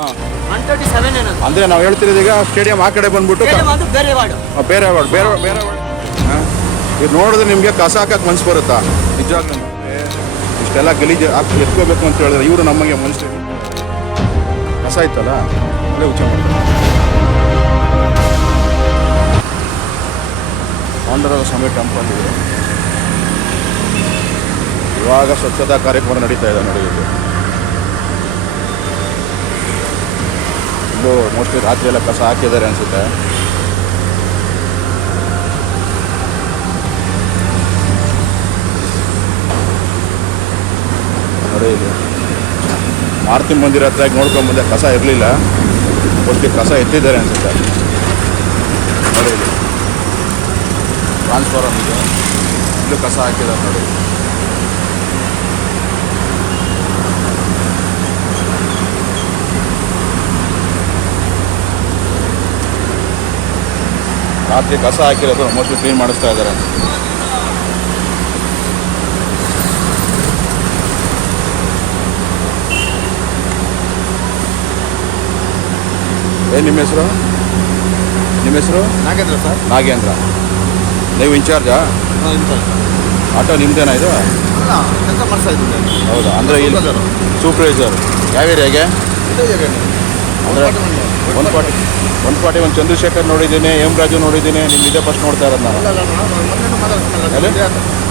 137 ಏನದು. ಅಂದರೆ ನಾವು ಹೇಳ್ತಿರೋದು ಈಗ ಸ್ಟೇಡಿಯಂ ಆ ಕಡೆ ಬಂದ್ಬಿಟ್ಟು ಅದು ಬೇರೆ ವಾರ್ಡು. ಬೇರೆ ವಾರ್ಡ್ ಹಾಂ. ಇದು ನೋಡಿದ್ರೆ ನಿಮಗೆ ಕಸ ಹಾಕಕ್ಕೆ ಮನ್ಸು ಬರುತ್ತಾ ನಿಜವಾಗ್ಲೂ? ಇಷ್ಟೆಲ್ಲ ಗಲೀಜು ಎತ್ಕೋಬೇಕು ಅಂತ ಹೇಳಿದ್ರೆ ಇವರು ನಮಗೆ ಮನುಷ್ಯರು ಕಸ ಇತ್ತಲ್ಲ ಅಲ್ಲೇ ಉಚ್ಚ ಮಾಡ್ತಾರೆ. ಪಾಂಡುರಂಗ ಸ್ವಾಮಿ ಟೆಂಪಲ್ ಇದೆ. ಇವಾಗ ಸ್ವಚ್ಛತಾ ಕಾರ್ಯಕ್ರಮ ನಡೀತಾ ಇದೆ ನೋಡಿ. ಇಲ್ಲೂ ಮೋಸ್ಟ್ಲಿ ರಾತ್ರಿ ಎಲ್ಲ ಕಸ ಹಾಕಿದ್ದಾರೆ ಅನಿಸುತ್ತೆ. ನೋಡಿ ಇಲ್ಲಿ ಮಾರುತಿ ಮಂದಿರ ಹತ್ರ ನೋಡ್ಕೊಂಬಂದೆ ಕಸ ಇರಲಿಲ್ಲ. ಮೋಸ್ಟ್ಲಿ ಕಸ ಎತ್ತಿದ್ದಾರೆ ಅನಿಸುತ್ತೆ. ನೋಡಿ ಇಲ್ಲಿ ಟ್ರಾನ್ಸ್ಫಾರಮ್ ಇದೆ, ಇಲ್ಲೂ ಕಸ ಹಾಕಿದ್ದಾರೆ ನೋಡಿ. ರಾತ್ರಿ ಕಸ ಹಾಕಿರೋದು ಮೋಸ್ಟ್ಲಿ ಕ್ಲೀನ್ ಮಾಡಿಸ್ತಾ ಇದ್ದಾರೆ. ಏನು ನಿಮ್ಮ ಹೆಸರು? ನಾಗೇಂದ್ರ ಸರ್. ನಾಗೇಂದ್ರ. ನೀವು ಇನ್ಚಾರ್ಜಾ? ಆಟೋ ನಿಮ್ದೇನಾ ಇದು? ಕೆಲಸ ಮಾಡಿಸ್ತಾ ಇದ್ದೀನಿ. ಹೌದಾ? ಅಂದರೆ ಇಲ್ಲಿ ಸೂಪರ್ವೈಸರ್ ಯಾವ ಏರಿಯಾಗೆ? ಅಂದರೆ 141 ಚಂದ್ರಶೇಖರ್ ನೋಡಿದ್ದೀನಿ, ಎಂ ರಾಜು ನೋಡಿದ್ದೀನಿ. ನಿಮ್ಮ ಇದೇ ಫಸ್ಟ್ ನೋಡ್ತಾ ಇರೋದು ನಾನು.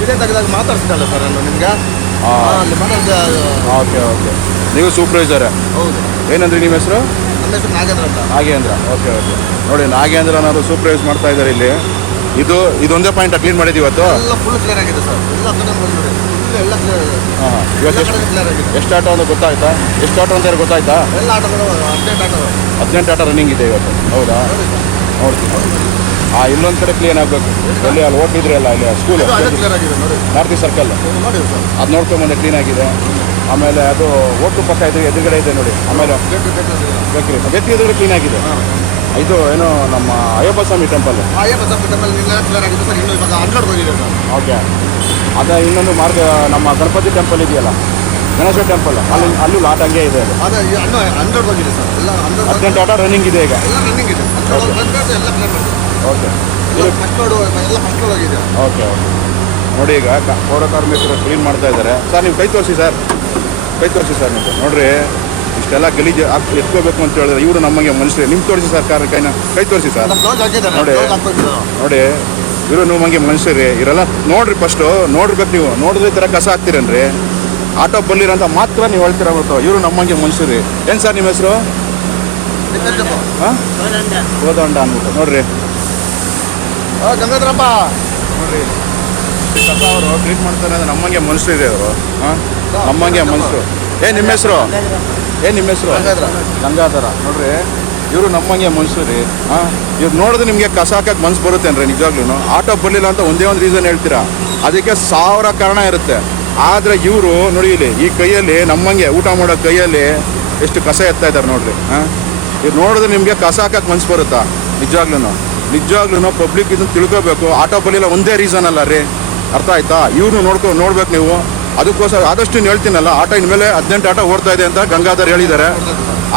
ಇದೇ ತೆಗೆದಾಗ ಮಾತಾಡ್ಸಿದ್ದಲ್ಲ ಸರ್ ನಾನು ನಿಮ್ಗೆ. ಓಕೆ. ನೀವು ಸೂಪರ್ವೈಸರೇ? ಹೌದು. ಏನಂದ್ರಿ ನಿಮ್ಮ ಹೆಸರು? ನನ್ನ ಹೆಸರು ನಾಗೇಂದ್ರ ಅಂತ. ನಾಗೇಂದ್ರ. ಓಕೆ. ನೋಡಿ ನಾಗೇಂದ್ರ ನಾನು ಸೂಪರ್ವೈಸ್ ಮಾಡ್ತಾ ಇದ್ದಾರೆ ಇಲ್ಲಿ. ಇದೊಂದೇ ಪಾಯಿಂಟ್ ಕ್ಲೀನ್ ಮಾಡಿದ್ದೀವಿ ಇವತ್ತು. ಎಲ್ಲ ಫುಲ್ ಕ್ಲಿಯರ್ ಆಗಿದೆ ಸರ್. ಎಲ್ಲ ಕಡೆ ಬಂದ್ಬಿಡಿ, ಎಲ್ಲ ಕ್ಲಿಯರ್ ಆಗಿದೆ. ಹಾಂ. ಇವತ್ತು ಕ್ಲಿಯರ್ ಆಗಿದೆ. ಎಷ್ಟು ಆಟೋ ಅಂತ ಗೊತ್ತಾಯ್ತಾ? ಎಷ್ಟು ಆಟೋ ಅಂತ ಗೊತ್ತಾಯ್ತಾ? ಎಲ್ಲ ಆಟೋಗಳು 18 ಆಟೋ ರನ್ನಿಂಗ್ ಇದೆ ಇವತ್ತು. ಹೌದಾ? ನೋಡ್ತೀನಿ. ಇಲ್ಲೊಂದು ಕಡೆ ಕ್ಲೀನ್ ಆಗಬೇಕು. ಎಲ್ಲಿ ಅಲ್ಲಿ ಓಟಿದ್ರೆ ಅಲ್ಲ, ಇಲ್ಲಿ ಸ್ಕೂಲ್ ಕ್ಲಿಯರ್ ಆಗಿದೆ ನೋಡಿ. ಮಾರುತಿ ಸರ್ಕಲ್ ನೋಡಿ ಸರ್. ಅದು ನೋಡ್ಕೊಂಬಂದೆ, ಕ್ಲೀನ್ ಆಗಿದೆ. ಆಮೇಲೆ ಅದು ಓಟು ಪಕ್ಕ ಇದೆ, ಎದುರುಗಡೆ ಇದೆ ನೋಡಿ. ಆಮೇಲೆ ಬೇಕ್ರಿ ಎದುರುಗಡೆ ಕ್ಲೀನ್ ಆಗಿದೆ. ಇದು ಏನು ನಮ್ಮ ಅಯ್ಯಪ್ಪ ಸ್ವಾಮಿ ಟೆಂಪಲ್. ಅಯ್ಯಪ್ಪ ಸ್ವಾಮಿ ಟೆಂಪಲ್ ಕ್ಲಿಯರ್ ಆಗಿದೆ ಸರ್. ಇನ್ನು ಇವಾಗ 100 ಹೋಗಿದೆ ಸರ್. ಓಕೆ. ಅದೇ ಇನ್ನೊಂದು ಮಾರ್ಗ ನಮ್ಮ ಗಣಪತಿ ಟೆಂಪಲ್ ಇದೆಯಲ್ಲ, ಗಣೇಶ ಟೆಂಪಲ್, ಅಲ್ಲೂ ಲಾಟ್ ಹಂಗೆ ಇದೆ. ಅದೇ 100 ಹೋಗಿದೆ ಸರ್. ಎಲ್ಲ 18 ಆಟೋ ರನ್ನಿಂಗ್ ಇದೆ ಈಗ. ಎಲ್ಲ ರನ್ನಿಂಗ್ ಇದೆ. ಎಲ್ಲ ಕ್ಲಿಯರ್ ಮಾಡಿದೆ. ಓಕೆ. ಫಸ್ಟ್ ಲೋಡ್ ಹೋಗಿದೆ. ಓಕೆ. ನೋಡಿ ಈಗ ಪೌರ ಕಾರ್ಮಿಕರು ಕ್ಲೀನ್ ಮಾಡ್ತಾ ಇದ್ದಾರೆ. ಸರ್ ನೀವು ಕೈ ತೋರಿಸಿ ಸರ್ ನೀವು. ನೋಡ್ರಿ ಇಷ್ಟೆಲ್ಲ ಗಲೀಜು ಎತ್ಕೋಬೇಕು ಅಂತ ಹೇಳಿದ್ರೆ ಇವರು ನಮಗೆ ಮನುಷ್ಯರು. ನಿಮ್ಗೆ ತೋರಿಸಿ ಸರ್ ಕೈ ತೋರಿಸಿ ಸರ್. ನೋಡಿ ಇವರು ನಮಗೆ ಮನುಷ್ಯರೇ ಇರಲ್ಲ. ನೋಡ್ರಿ ಫಸ್ಟು ನೋಡ್ಬೇಕು. ನೀವು ನೋಡಿದ್ರೆ ಈ ಥರ ಕಸ ಹಾಕ್ತೀರನ್ರಿ, ಆಟೋ ಬರ್ಲಿರಂತ ಮಾತ್ರ ನೀವು ಹೇಳ್ತೀರ ಗೊತ್ತು. ಇವರು ನಮಗೆ ಮನುಷ್ಯರು. ಏನು ಸರ್ ನಿಮ್ಮ ಹೆಸರು? ಹಾಂ, ಹೋದಂಡ ಅಂದ್ಬಿಟ್ಟು. ನೋಡ್ರಿ ಗಂಗಾಧರಪ್ಪ ನೋಡ್ರಿ ಕಸ ಅವರು ಕ್ಲೀನ್ ಮಾಡ್ತಾರೆ ಅಂದ್ರೆ ನಮ್ಮಂಗೆ ಮನುಷ್ಯರು ಇದೆ ಅವರು. ಹಾಂ, ನಮ್ಮಂಗೆ ಮನುಷ್ಯರು. ನಿಮ್ಮ ಹೆಸರು? ಗಂಗಾಧರ. ನೋಡ್ರಿ ಇವರು ನಮ್ಮಂಗೆ ಮನುಷ್ಯರು. ಹಾಂ, ಇವ್ರು ನೋಡಿದ್ರೆ ನಿಮಗೆ ಕಸ ಹಾಕಕ್ಕೆ ಮನ್ಸು ಬರುತ್ತೇನ್ರಿ ನಿಜವಾಗ್ಲೂ? ಆಟೋ ಬರಲಿಲ್ಲ ಅಂತ ಒಂದೇ ಒಂದು ರೀಸನ್ ಹೇಳ್ತೀರಾ, ಅದಕ್ಕೆ 1000 ಕಾರಣ ಇರುತ್ತೆ. ಆದರೆ ಇವರು ನೋಡಿ ಇಲ್ಲಿ ಈ ಕೈಯಲ್ಲಿ ನಮ್ಮಂಗೆ ಊಟ ಮಾಡೋ ಕೈಯಲ್ಲಿ ಎಷ್ಟು ಕಸ ಎತ್ತಾ ಇದ್ದಾರೆ ನೋಡ್ರಿ. ಹಾಂ, ಇವ್ರು ನೋಡಿದ್ರೆ ನಿಮಗೆ ಕಸ ಹಾಕಕ್ಕೆ ಮನ್ಸು ಬರುತ್ತಾ ನಿಜವಾಗ್ಲೂ ಪಬ್ಲಿಕ್ ಇದನ್ನು ತಿಳ್ಕೋಬೇಕು. ಆಟೋ ಬರಲಿಲ್ಲ ಒಂದೇ ರೀಸನ್ ಅಲ್ಲ ರೀ, ಅರ್ಥ ಆಯ್ತಾ? ಇವ್ರನ್ನೂ ನೋಡ್ಬೇಕು ನೀವು. ಅದಕ್ಕೋಸ್ಕರ ಆದಷ್ಟು ಹೇಳ್ತೀನಲ್ಲ, ಆಟೋ ಇನ್ಮೇಲೆ 18 ಆಟೋ ಓಡ್ತಾ ಇದೆ ಅಂತ ಗಂಗಾಧರ್ ಹೇಳಿದ್ದಾರೆ.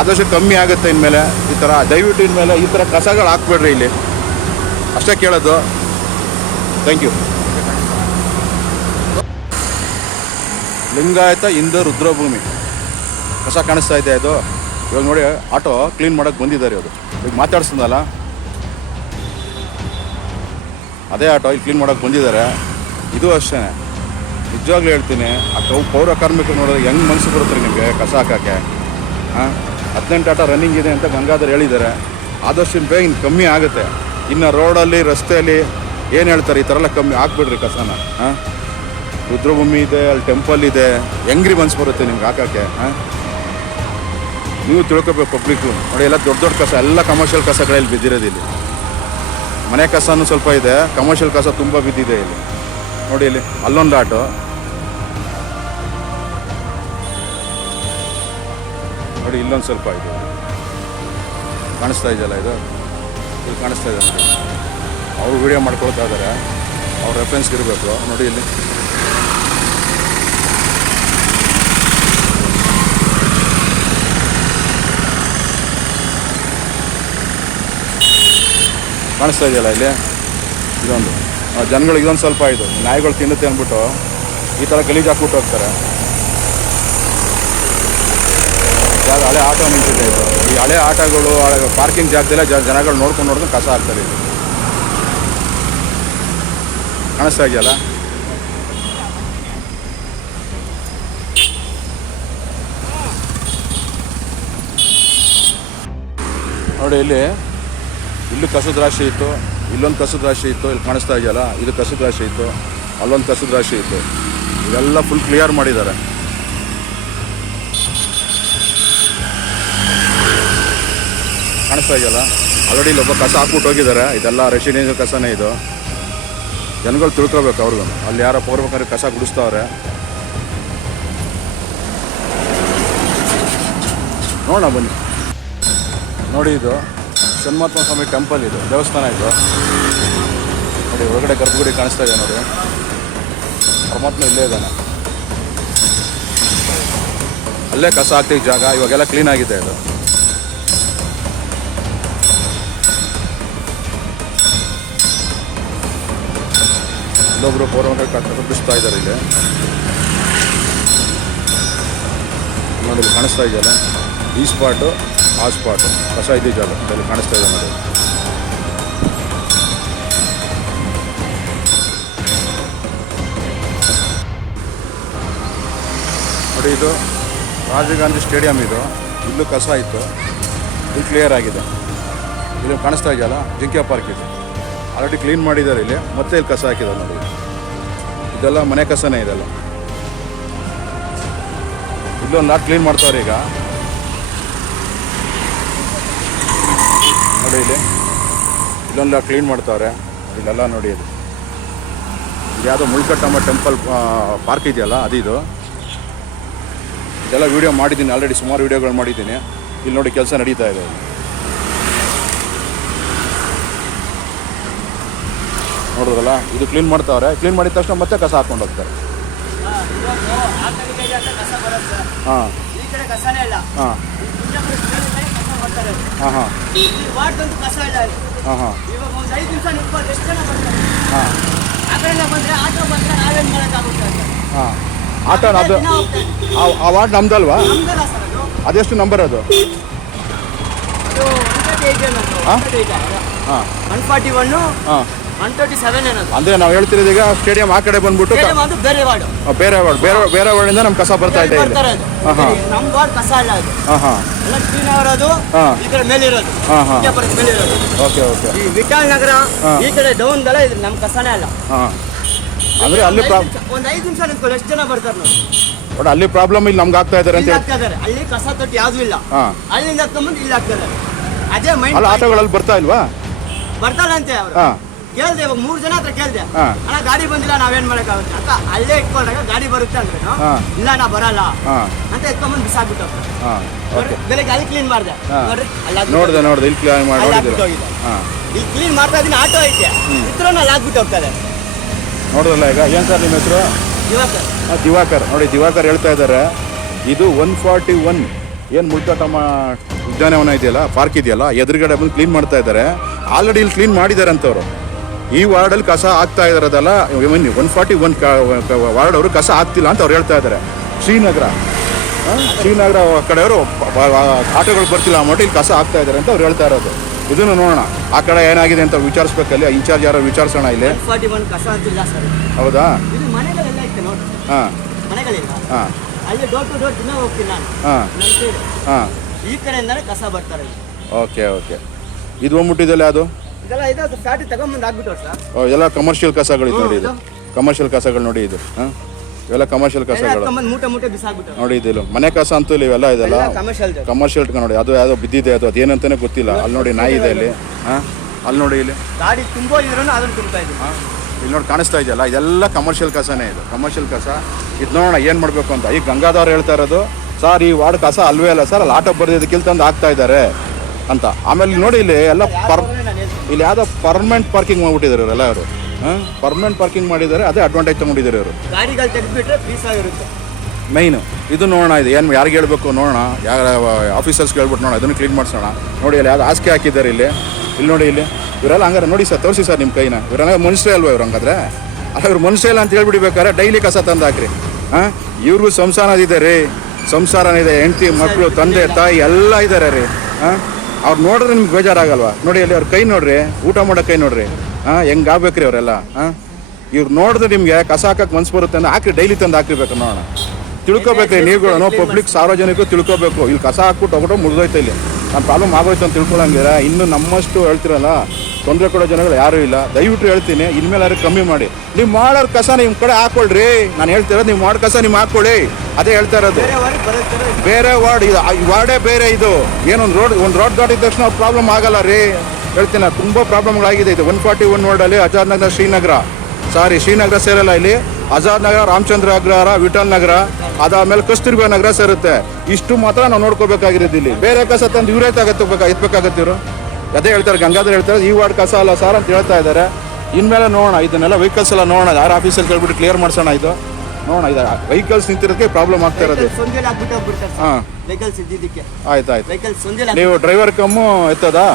ಆದಷ್ಟು ಕಮ್ಮಿ ಆಗುತ್ತೆ ಇನ್ಮೇಲೆ. ಈ ಥರ ದಯವಿಟ್ಟು ಇನ್ಮೇಲೆ ಈ ಥರ ಕಸಗಳು ಹಾಕ್ಬೇಡ್ರಿ ಇಲ್ಲಿ, ಅಷ್ಟೇ ಕೇಳೋದು. Thank you. ಲಿಂಗಾಯತ ಹಿಂದೂ ರುದ್ರಭೂಮಿ ಕಸ ಕಾಣಿಸ್ತಾ ಇದೆ ಇದು. ಇವಾಗ ನೋಡಿ ಆಟೋ ಕ್ಲೀನ್ ಮಾಡೋಕ್ಕೆ ಬಂದಿದ್ದಾರೆ ಇವರು. ಈಗ ಮಾತಾಡ್ಸಲ್ಲ, ಅದೇ ಆಟೋ ಇಲ್ಲಿ ಕ್ಲೀನ್ ಮಾಡೋಕ್ಕೆ ಬಂದಿದ್ದಾರೆ. ಇದು ಅಷ್ಟೇ ನಿಜವಾಗ್ಲೂ ಹೇಳ್ತೀನಿ. ಆ ಪೌರ ಕಾರ್ಮಿಕರು ನೋಡಿದ್ರೆ ಹೆಂಗೆ ಮನಸ್ಸು ಬರುತ್ತೆ ನಿಮಗೆ ಕಸ ಹಾಕೋಕ್ಕೆ? ಹಾಂ, 18 ಆಟೋ ರನ್ನಿಂಗ್ ಇದೆ ಅಂತ ಗಂಗಾಧರ್ ಹೇಳಿದ್ದಾರೆ. ಆದಷ್ಟು ಬೇಗ ಇನ್ನು ಕಮ್ಮಿ ಆಗುತ್ತೆ. ಇನ್ನು ರೋಡಲ್ಲಿ ರಸ್ತೆಯಲ್ಲಿ ಏನು ಹೇಳ್ತಾರೆ ಈ ಥರ ಎಲ್ಲ ಕಮ್ಮಿ ಹಾಕ್ಬಿಡ್ರಿ ಕಸನ. ಹಾಂ, ರುದ್ರಭೂಮಿ ಇದೆ, ಅಲ್ಲಿ ಟೆಂಪಲ್ ಇದೆ, ಹೆಂಗ್ರಿ ಮನ್ಸು ಬರುತ್ತೆ ನಿಮ್ಗೆ ಹಾಕೋಕ್ಕೆ? ಹಾಂ, ನೀವು ತಿಳ್ಕೊಬೇಕು ಪಬ್ಲಿಕ್ಕು. ನೋಡಿ ಎಲ್ಲ ದೊಡ್ಡ ಕಸ, ಎಲ್ಲ ಕಮರ್ಷಿಯಲ್ ಕಸಗಳಲ್ಲಿ ಬಿದ್ದಿರೋದು ಇಲ್ಲಿ. ಮನೆ ಕಸನೂ ಸ್ವಲ್ಪ ಇದೆ, ಕಮರ್ಷಿಯಲ್ ಕಸ ತುಂಬ ಬಿದ್ದಿದೆ ಇಲ್ಲಿ. ನೋಡಿ ಇಲ್ಲಿ ಅಲ್ಲೊಂದು ಆಟೋ, ನೋಡಿ ಇಲ್ಲೊಂದು ಸ್ವಲ್ಪ ಇದು ಕಾಣಿಸ್ತಾ ಇದೆಯಲ್ಲ, ಇದು ಕಾಣಿಸ್ತಾ ಇದೆ ನೋಡಿ. ಅವರು ವಿಡಿಯೋ ಮಾಡ್ಕೊಳ್ತಾ ಇದ್ದಾರೆ, ಅವ್ರ ರೆಫರೆನ್ಸ್ಗೆ ಇರಬೇಕು. ನೋಡಿ ಇಲ್ಲಿ ಕಾಣಿಸ್ತಾ ಇದೆಯಲ್ಲ ಇಲ್ಲಿ ಇದೊಂದು ಜನಗಳಿಗೆ ಇದೊಂದು ಸ್ವಲ್ಪ ಇದು ನಾಯಿಗಳು ತಿನ್ನುತ್ತೆ ಅಂದ್ಬಿಟ್ಟು ಈ ಥರ ಗಲೀಜು ಹಾಕ್ಬಿಟ್ಟು ಹೋಗ್ತಾರೆ. ಯಾವ್ದು ಹಳೆ ಆಟೋ ನಿಂತಿದೆ ಇದು. ಈ ಹಳೆ ಆಟೋಗಳು ಪಾರ್ಕಿಂಗ್ ಜಾಗದಲ್ಲೇ ಜನಗಳು ನೋಡ್ಕೊಂಡು ಕಸ ಹಾಕ್ತಾರೆ. ಇದು ಕಾಣಿಸ್ತಾ ಇದೆಯಲ್ಲ. ನೋಡಿ ಇಲ್ಲಿ ಕಸದ ರಾಶಿ ಇತ್ತು, ಇಲ್ಲೊಂದು ಕಸದ ರಾಶಿ ಇತ್ತು, ಇಲ್ಲಿ ಕಾಣಿಸ್ತಾ ಇದೆಯಲ್ಲ ಇದು ಕಸದ ರಾಶಿ ಇತ್ತು, ಅಲ್ಲೊಂದು ಕಸದ ರಾಶಿ ಇತ್ತು. ಇದೆಲ್ಲ ಫುಲ್ ಕ್ಲಿಯರ್ ಮಾಡಿದ್ದಾರೆ. ಕಾಣಿಸ್ತಾ ಇದೆಯಲ್ಲ ಆಲ್ರೆಡಿ ಇಲ್ಲೊಬ್ಬ ಕಸ ಹಾಕ್ಬಿಟ್ಟು ಹೋಗಿದ್ದಾರೆ. ಇದೆಲ್ಲ ರೆಸಿಡೆನ್ಷಿಯಲ್ ಕಸನೇ ಇದು. ಜನಗಳು ತಿಳ್ಕೊಬೇಕು ಅವ್ರಿಗೂ. ಅಲ್ಲಿ ಯಾರೋ ಹೋಗ್ಬೇಕಾದ್ರೆ ಕಸ ಗುಡಿಸ್ತವ್ರೆ. ನೋಡೋಣ ಬನ್ನಿ. ನೋಡಿ ಇದು ಶನ್ಮಾತ್ಮ ಸ್ವಾಮಿ ಟೆಂಪಲ್, ಇದು ದೇವಸ್ಥಾನ ಇದು. ನೋಡಿ ಹೊರಗಡೆ ಗರ್ಭಗುಡಿ ಕಾಣಿಸ್ತಾ ಇದೆ ನೋಡಿ. ಪರಮಾತ್ಮ ಇಲ್ಲೇ ಇದ್ದಾನೆ. ಅಲ್ಲೇ ಕಸ ಹಾಕ್ತಿದ್ದ ಜಾಗ ಇವಾಗೆಲ್ಲ ಕ್ಲೀನ್ ಆಗಿದೆ ಇದು. ಇಲ್ಲೊಬ್ರು ಪೌರವಂತ ಕಟ್ಟಿಸ್ತಾ ಇದ್ದಾರೆ ಇಲ್ಲಿ. ನೋಡಿ ಇಲ್ಲಿ ಕಾಣಿಸ್ತಾ ಇದೆಯಲ್ಲ ಈ ಸ್ಪಾಟು ಆ ಸ್ಪಾಟು ಕಸ ಇದ್ದ ಜಾಗ ಇಲ್ಲಿ ಕಾಣಿಸ್ತಾ ಇದೆ ನೋಡಿ. ನೋಡಿ ಇದು ರಾಜೀವ್ ಗಾಂಧಿ ಸ್ಟೇಡಿಯಂ ಇದು. ಇಲ್ಲೂ ಕಸ ಇತ್ತು, ಇದು ಕ್ಲಿಯರ್ ಆಗಿದೆ. ಇಲ್ಲಿ ಕಾಣಿಸ್ತಾ ಇದೆಯಲ್ಲ ಜಿಂಕೆ ಪಾರ್ಕ್ ಇದು ಆಲ್ರೆಡಿ ಕ್ಲೀನ್ ಮಾಡಿದ್ದಾರೆ. ಇಲ್ಲಿ ಮತ್ತೆ ಇಲ್ಲಿ ಕಸ ಹಾಕಿದ್ದಾರೆ ನೋಡಿ. ಇದೆಲ್ಲ ಮನೆ ಕಸನೇ ಇದೆಲ್ಲ. ಇಲ್ಲೊಂದು ಲಾಟ್ ಕ್ಲೀನ್ ಮಾಡ್ತಾವ್ರೆ ಈಗ ನೋಡಿ. ಇಲ್ಲೊಂದು ಲಾಟ್ ಕ್ಲೀನ್ ಮಾಡ್ತಾವ್ರೆ ಇಲ್ಲೆಲ್ಲ ನೋಡಿ. ಇದು ಯಾವುದೋ ಮುಳ್ಕಟ್ಟಮ್ಮ ಟೆಂಪಲ್ ಪಾರ್ಕ್ ಇದೆಯಲ್ಲ ಅದು. ಇದು ಇದೆಲ್ಲ ವೀಡಿಯೋ ಮಾಡಿದ್ದೀನಿ ಆಲ್ರೆಡಿ, ಸುಮಾರು ವೀಡಿಯೋಗಳು ಮಾಡಿದ್ದೀನಿ. ಇಲ್ಲಿ ನೋಡಿ ಕೆಲಸ ನಡೀತಾ ಇದೆ. ನೋಡಿದ್ರಲ್ಲ ಇದು ಕ್ಲೀನ್ ಮಾಡ್ತಾವ್ರೆ. ಕ್ಲೀನ್ ಮಾಡಿದ ತಕ್ಷಣ ಮತ್ತೆ ಕಸ ಹಾಕೊಂಡು ಹೋಗ್ತಾರೆ. ಹಾಂ ಹಾಂ ಹಾಂ ಹಾಂ ಹಾಂ ಹಾಂ ಹಾಂ ಆಟೋ ಅದು ಆ ವಾರ್ಡ್ ನಮ್ದಲ್ವಾ? ಅದೆಷ್ಟು ನಂಬರ್ ಅದು? ಹಾಂ ಹಾಂ 141 ಹಾಂ 137 ಏನದು. ಅಂದರೆ ನಾವು ಹೇಳ್ತಿರೋದು ಈಗ ಸ್ಟೇಡಿಯಂ ಆ ಕಡೆ ಬಂದ್ಬಿಟ್ಟು ಬೇರೆ ವಾರ್ಡ್, ಬೇರೆ ವಾರ್ಡಿಂದ ನಮ್ಮ ಕಸ ಬರ್ತಾ ಇದೆ ಇಲ್ಲಿ. ಹಾಂ ಹಾಂ ನಮ್ಮ ವಾರ್ಡ್ ಕಸ ಅಲ್ಲ ಅದು. ಹಾಂ ಹಾಂ ಎಲ್ಲ ಕ್ಲೀನ್ ಆಗಿರೋದು ಈ ಕಡೆ ಮೇಲೆ ಇರೋದು. ಹಾಂ ಹಾಂ ಮೇಲೆ ಇರೋದು ಓಕೆ ಓಕೆ. ಈ ವಿಠಾಲ್ ನಗರ ಈ ಕಡೆ ಡೌನ್ ದಲ್ಲ ಇದು ನಮ್ಮ ಕಸನೇ ಅಲ್ಲ. ಹಾಂ ಅಂದರೆ ಅಲ್ಲಿ ಒಂದು 5 ನಿಮಿಷ ನಿಂತ್ಕೊಳ್ಳಿ ಎಷ್ಟು ಜನ ಬರ್ತಾರೆ ನೋಡಿ. ಬಟ್ ಅಲ್ಲಿ ಪ್ರಾಬ್ಲಮ್ ಇಲ್ಲಿ ನಮ್ಗೆ ಆಗ್ತಾ ಇದ್ದಾರೆ ಅಂತ ಇಲ್ಲಿ ಹಾಕ್ತಾರೆ. ಅಲ್ಲಿ ಕಸ ತೊಟ್ಟಿ ಯಾವ್ದು ಇಲ್ಲ. ಹಾಂ ಅಲ್ಲಿಂದ ಹಾಕೊಂಡ್ಬಂದು ಇಲ್ಲಿ ಹಾಕ್ತಾರೆ. ಅದೇ ಮೈಂಡ್ ಅಲ್ಲ ಆಟೋಗಳಲ್ಲಿ ಬರ್ತಾ ಇಲ್ವಾ? ಬರ್ತಾಳೆ ಅಂತೆ ಅವರು. ಹಾಂ ಕೇಳ್ದೆ ಇವಾಗ 3 ಜನ ಹತ್ರ ಕೇಳ್ದೆ, ಹಾಂ ಅಣ್ಣ ಗಾಡಿ ಬಂದಿಲ್ಲ ನಾವೇನ್ ಮಾಡಕ್ಕಾಗುತ್ತೆ ಅಂತ. ಅಲ್ಲೇ ಇಟ್ಕೊಂಡಾಗ ಗಾಡಿ ಬರುತ್ತೆ ಅಂದ್ರೆ ಇಲ್ಲ ನಾ ಬರಲ್ಲ ಹಾಂ ಅಂತ ಎತ್ಕೊಂಡ್ಬಂದು ಬಿಸಾಕ್ಬಿಟ್ಟು ಹಾಂ ಓಕೆ. ಬೆಳಿಗ್ಗೆ ಅಲ್ಲಿ ಕ್ಲೀನ್ ಮಾಡಿದೆ ನೋಡ್ರಿ. ನೋಡಿದೆ ಇಲ್ಲಿ ಕ್ಲೀನ್ ಮಾಡಿದ್ದೀರಾ? ಹಾಂ ಇಲ್ಲಿ ಕ್ಲೀನ್ ಮಾಡ್ತಾ ಇದೀನಿ. ಆಟೋ ಐತೆ ಇದ್ರೂ ಅಲ್ಲಿ ಹಾಕ್ಬಿಟ್ಟು ಹೋಗ್ತಾರೆ. ನೋಡಿದ್ರಲ್ಲ ಈಗ. ಏನು ಸರ್ ನಿಮ್ಮ ಹೆಸರು? ದಿವಾಕರ್. ನೋಡಿ ದಿವಾಕರ್ ಹೇಳ್ತಾ ಇದ್ದಾರೆ ಇದು 141 ಏನು ಮುಳ್ಕಟ್ಟಮ್ಮ ಉದ್ಯಾನವನ ಇದೆಯಲ್ಲ, ಪಾರ್ಕ್ ಇದೆಯಲ್ಲ, ಎದುರುಗಡೆ ಬಂದು ಕ್ಲೀನ್ ಮಾಡ್ತಾ ಇದ್ದಾರೆ. ಆಲ್ರೆಡಿ ಇಲ್ಲಿ ಕ್ಲೀನ್ ಮಾಡಿದ್ದಾರೆ ಅಂತವ್ರು. ಈ ವಾರ್ಡಲ್ಲಿ ಕಸ ಹಾಕ್ತಾ ಇದ್ದಾರದಲ್ಲ 141 ವಾರ್ಡ್ ಅವರು ಕಸ ಆಗ್ತಿಲ್ಲ ಅಂತ ಅವ್ರು ಹೇಳ್ತಾ ಇದ್ದಾರೆ. ಶ್ರೀನಗರ ಕಡೆಯವರು ಆಟೋಗಳು ಬರ್ತಿಲ್ಲ ಅಂದ್ಬಿಟ್ಟು ಇಲ್ಲಿ ಕಸ ಹಾಕ್ತಾ ಇದ್ದಾರೆ ಅಂತ ಅವ್ರು ಹೇಳ್ತಾ ಇರೋದು. ಇದನ್ನು ನೋಡೋಣ ಆ ಕಡೆ ಏನಾಗಿದೆ ಅಂತ ವಿಚಾರಿಸ್ಬೇಕಲ್ಲಿ. ಇನ್ಚಾರ್ಜ್ ಯಾರೋ ವಿಚಾರಿಸೋಣ ಇಲ್ಲಿ. 141 ಕಸ ಅಂತಿಲ್ಲ ಸರ್. ಹೌದಾ? ಇದು ಮನೆಗಳೆಲ್ಲ ಐತೆ ನೋಡಿ. ಹಾಂ ಮನೆಗಳಿಲ್ಲ. ಹಾಂ ಅಲ್ಲಿ ಡೋರ್ ಟು ಡೋರ್ ದಿನ ಹೋಗ್ತೀನಿ ನಾನು. ಹಾಂ ಹಾಂ ಈ ಕಡೆಯಿಂದಾನೆ ಕಸ ಬರ್ತಾರೆ. Okay okay. ಇದು ಹೋಗ್ಬಿಟ್ಟಿದೆಲ್ಲ ಅದು ಇದೆಲ್ಲ ಇದು ಫ್ಯಾಕ್ಟ್ರಿ ತಗೊಂಡ್ಬಂದು ಹಾಕ್ಬಿಟ್ಟು ಸರ್. ಇದೆಲ್ಲ ಕಮರ್ಷಿಯಲ್ ಕಸಗಳು ನೋಡಿ. ಇದು ಕಮರ್ಷಿಯಲ್ ಕಸಗಳು ನೋಡಿ. ಇದು ಹಾಂ ಇವೆಲ್ಲ ಕಮರ್ಷಿಯಲ್ ಕಸಗಳು ಮೂಟೆ ಬಿಸಾಕ್ಬಿಟ್ಟು ನೋಡಿ. ಇದು ಮನೆ ಕಸ ಅಂತೂ ಇವೆಲ್ಲ ಇದೆಲ್ಲ ಕಮರ್ಷಿಯಲ್ ನೋಡಿ. ಅದು ಯಾವುದೋ ಬಿದ್ದಿದೆ, ಅದು ಅದೇನಂತಾನೆ ಗೊತ್ತಿಲ್ಲ. ಅಲ್ಲಿ ನೋಡಿ ನಾಯಿ ಇದೆ ಅಲ್ಲಿ. ಹಾಂ ಅಲ್ಲಿ ನೋಡಿ ಇಲ್ಲಿ ಗಾಡಿ ತುಂಬೋದಿದ್ರು ಅದನ್ನು ತುಂಬ್ತಾ ಇದ್ದೀನಿ. ಹಾಂ ಇಲ್ಲಿ ನೋಡಿ ಕಾಣಿಸ್ತಾ ಇದೆಯಲ್ಲ ಇದೆಲ್ಲ ಕಮರ್ಷಿಯಲ್ ಕಸನೇ. ಇದು ಕಮರ್ಷಿಯಲ್ ಕಸ. ಇದು ನೋಡೋಣ ಏನು ಮಾಡಬೇಕು ಅಂತ. ಈಗ ಗಂಗಾಧರ್ ಹೇಳ್ತಾ ಇರೋದು ಸರ್ ಈ ವಾರ್ಡ್ ಕಸ ಅಲ್ವೇ ಅಲ್ಲ ಸರ್, ಅಲ್ಲಿ ಆಟೋ ಬರ್ದಿದ್ದಕ್ಕಿಲ್ ತಂದು ಹಾಕ್ತಾ ಇದ್ದಾರೆ ಅಂತ. ಆಮೇಲೆ ನೋಡಿ ಇಲ್ಲಿ ಎಲ್ಲ ಇಲ್ಲಿ ಯಾವುದೋ ಪರ್ಮನೆಂಟ್ ಪಾರ್ಕಿಂಗ್ ಮಾಡಿಬಿಟ್ಟಿದ್ದಾರೆ ಇವರೆಲ್ಲ. ಅವರು ಪರ್ಮನೆಂಟ್ ಪಾರ್ಕಿಂಗ್ ಮಾಡಿದ್ದಾರೆ. ಅದೇ ಅಡ್ವಾಂಟೇಜ್ ತೊಗೊಂಡಿದ್ದಾರೆ ಇವರು. ಗಾಡಿಗಳು ತೆಗೆದುಬಿಟ್ರೆ ಪೀಸ್ ಆಗಿರುತ್ತೆ ಮೈನು. ಇದು ನೋಡೋಣ. ಇದು ಏನು ಯಾರಿಗೆ ಹೇಳ್ಬೇಕು ನೋಡೋಣ. ಯಾರು ಆಫೀಸರ್ಸ್ಗೆ ಹೇಳ್ಬಿಟ್ಟು ನೋಡೋಣ. ಇದನ್ನು ಕ್ಲೀನ್ ಮಾಡಿಸೋಣ. ನೋಡಿ ಅಲ್ಲಿ ಯಾವ್ದು ಹಾಸಿಗೆ ಹಾಕಿದ್ದಾರೆ ಇಲ್ಲಿ. ಇಲ್ಲಿ ನೋಡಿ ಇಲ್ಲಿ ಇವರೆಲ್ಲ ಹಂಗಾರೆ ನೋಡಿ ಸರ್, ತೋರಿಸಿ ಸರ್ ನಿಮ್ಮ ಕೈನ. ಇವರೆಲ್ಲ ಮನುಷ್ಯರೇ ಅಲ್ವಾ ಇವ್ರು ಹಂಗಾದ್ರೆ? ಅಲ್ಲ ಇವ್ರು ಮನುಷ್ಯ ಇಲ್ಲ ಅಂತ ಹೇಳ್ಬಿಡ್ಬೇಕಾರೆ ಡೈಲಿ ಕಸ ತಂದು ಹಾಕ್ರಿ. ಹಾಂ, ಇವ್ರಿಗೂ ಸಂಸಾರದಿದೆ ರೀ, ಸಂಸಾರನಿದೆ, ಹೆಂಡತಿ ಮಕ್ಕಳು ತಂದೆ ತಾಯಿ ಎಲ್ಲ ಇದ್ದಾರೆ ರೀ. ಹಾಂ, ಅವ್ರು ನೋಡಿದ್ರೆ ನಿಮ್ಗೆ ಬೇಜಾರಾಗಲ್ವಾ? ನೋಡಿ ಅಲ್ಲಿ ಅವ್ರ ಕೈ ನೋಡ್ರಿ, ಊಟ ಮಾಡೋ ಕೈ ನೋಡ್ರಿ. ಹಾಂ, ಹೆಂಗೆ ಆಗ್ಬೇಕ್ರಿ ಅವರೆಲ್ಲ. ಹಾಂ, ಇವ್ರು ನೋಡಿದ್ರೆ ನಿಮಗೆ ಕಸ ಹಾಕಕ್ಕೆ ಮನ್ಸು ಬರುತ್ತೆ ಅಂದ್ರೆ ಹಾಕಿ ಡೈಲಿ ತಂದು ಹಾಕಿರ್ಬೇಕು. ನೋಡೋಣ, ತಿಳ್ಕೊಬೇಕ್ರಿ ನೀವುಗಳು, ಪಬ್ಲಿಕ್ ಸಾರ್ವಜನಿಕರು ತಿಳ್ಕೊಬೇಕು. ಇಲ್ಲಿ ಕಸ ಹಾಕ್ಬಿಟ್ಟು ಹೋಗ್ಬಿಟ್ಟು ಮುಗಿದೋಯ್ತು, ಇಲ್ಲಿ ನಾನು ಪ್ರಾಬ್ಲಮ್ ಆಗೋಯ್ತು ಅಂತ ತಿಳ್ಕೊಳಂಗಿರ. ಇನ್ನು ನಮ್ಮಷ್ಟು ಹೇಳ್ತಿರಲ್ಲ, ತೊಂದರೆ ಕೊಡೋ ಜನಗಳು ಯಾರೂ ಇಲ್ಲ. ದಯವಿಟ್ಟು ಹೇಳ್ತೀನಿ, ಇನ್ಮೇಲೆ ಯಾರು ಕಮ್ಮಿ ಮಾಡಿ. ನೀವು ಮಾಡೋರು ಕಸ ನಿಮ್ಮ ಕಡೆ ಹಾಕೊಳ್ರಿ. ನಾನು ಹೇಳ್ತಿರೋದು ನೀವು ಮಾಡೋ ಕಸ ನೀವು ಹಾಕ್ಕೊಳ್ಳಿ, ಅದೇ ಹೇಳ್ತಾ ಇರೋದು. ಬೇರೆ ವಾರ್ಡ್ ಇದು, ಈ ವಾರ್ಡೇ ಬೇರೆ. ಇದು ಏನೊಂದು ರೋಡ್ ದಾಟಿದ ತಕ್ಷಣ ಪ್ರಾಬ್ಲಮ್ ಆಗಲ್ಲ ರೀ. ಹೇಳ್ತೀನಿ, ತುಂಬ ಪ್ರಾಬ್ಲಮ್ಗಳಾಗಿದೆ. ಇದು 141 ವಾರ್ಡಲ್ಲಿ ಆಜಾದ್ ನಗರ ಶ್ರೀನಗರ ಸೇರಲ್ಲ. ಇಲ್ಲಿ ಆಜಾದ್ ನಗರ, ರಾಮಚಂದ್ರ ಅಗ್ರಹಾರ, ವಿಠಲ್ ನಗರ, ಅದಾದ್ಮೇಲೆ ಕಸ್ತೂರ್ಬಾ ನಗರ ಸೇರುತ್ತೆ. ಇಷ್ಟು ಮಾತ್ರ ನಾವು ನೋಡ್ಕೋಬೇಕಾಗಿರೋದು. ಇಲ್ಲಿ ಬೇರೆ ಕಸ ತಂದು ಇವರೇ ಎತ್ಬೇಕಾಗತ್ತೆ ಇವರು. ಅದೇ ಹೇಳ್ತಾರೆ, ಗಂಗಾಧರ್ ಹೇಳ್ತಾರೆ ಈ ವಾರ್ಡ್ ಕಸ ಅಲ್ಲ ಸಾರ್ ಅಂತ ಹೇಳ್ತಾ ಇದ್ದಾರೆ. ಇನ್ಮೇಲೆ ನೋಡೋಣ, ಇದನ್ನೆಲ್ಲ ವೆಹಿಕಲ್ಸ್ ಎಲ್ಲ ನೋಡೋಣ, ಯಾರು ಆಫೀಸಲ್ಲಿ ಕೇಳ್ಬಿಟ್ಟು ಕ್ಲಿಯರ್ ಮಾಡ್ಸೋಣ. ಇದು ನೋಡೋಣ, ಇದು ವೆಹಿಕಲ್ಸ್ ನಿಂತಿರೋದಕ್ಕೆ ಪ್ರಾಬ್ಲಮ್ ಆಗ್ತಾ ಇರೋದು. ಹಾಂ, ಆಯ್ತು. ನೀವು ಡ್ರೈವರ್ ಕಮ್ಮು ಎತ್ತದಾ?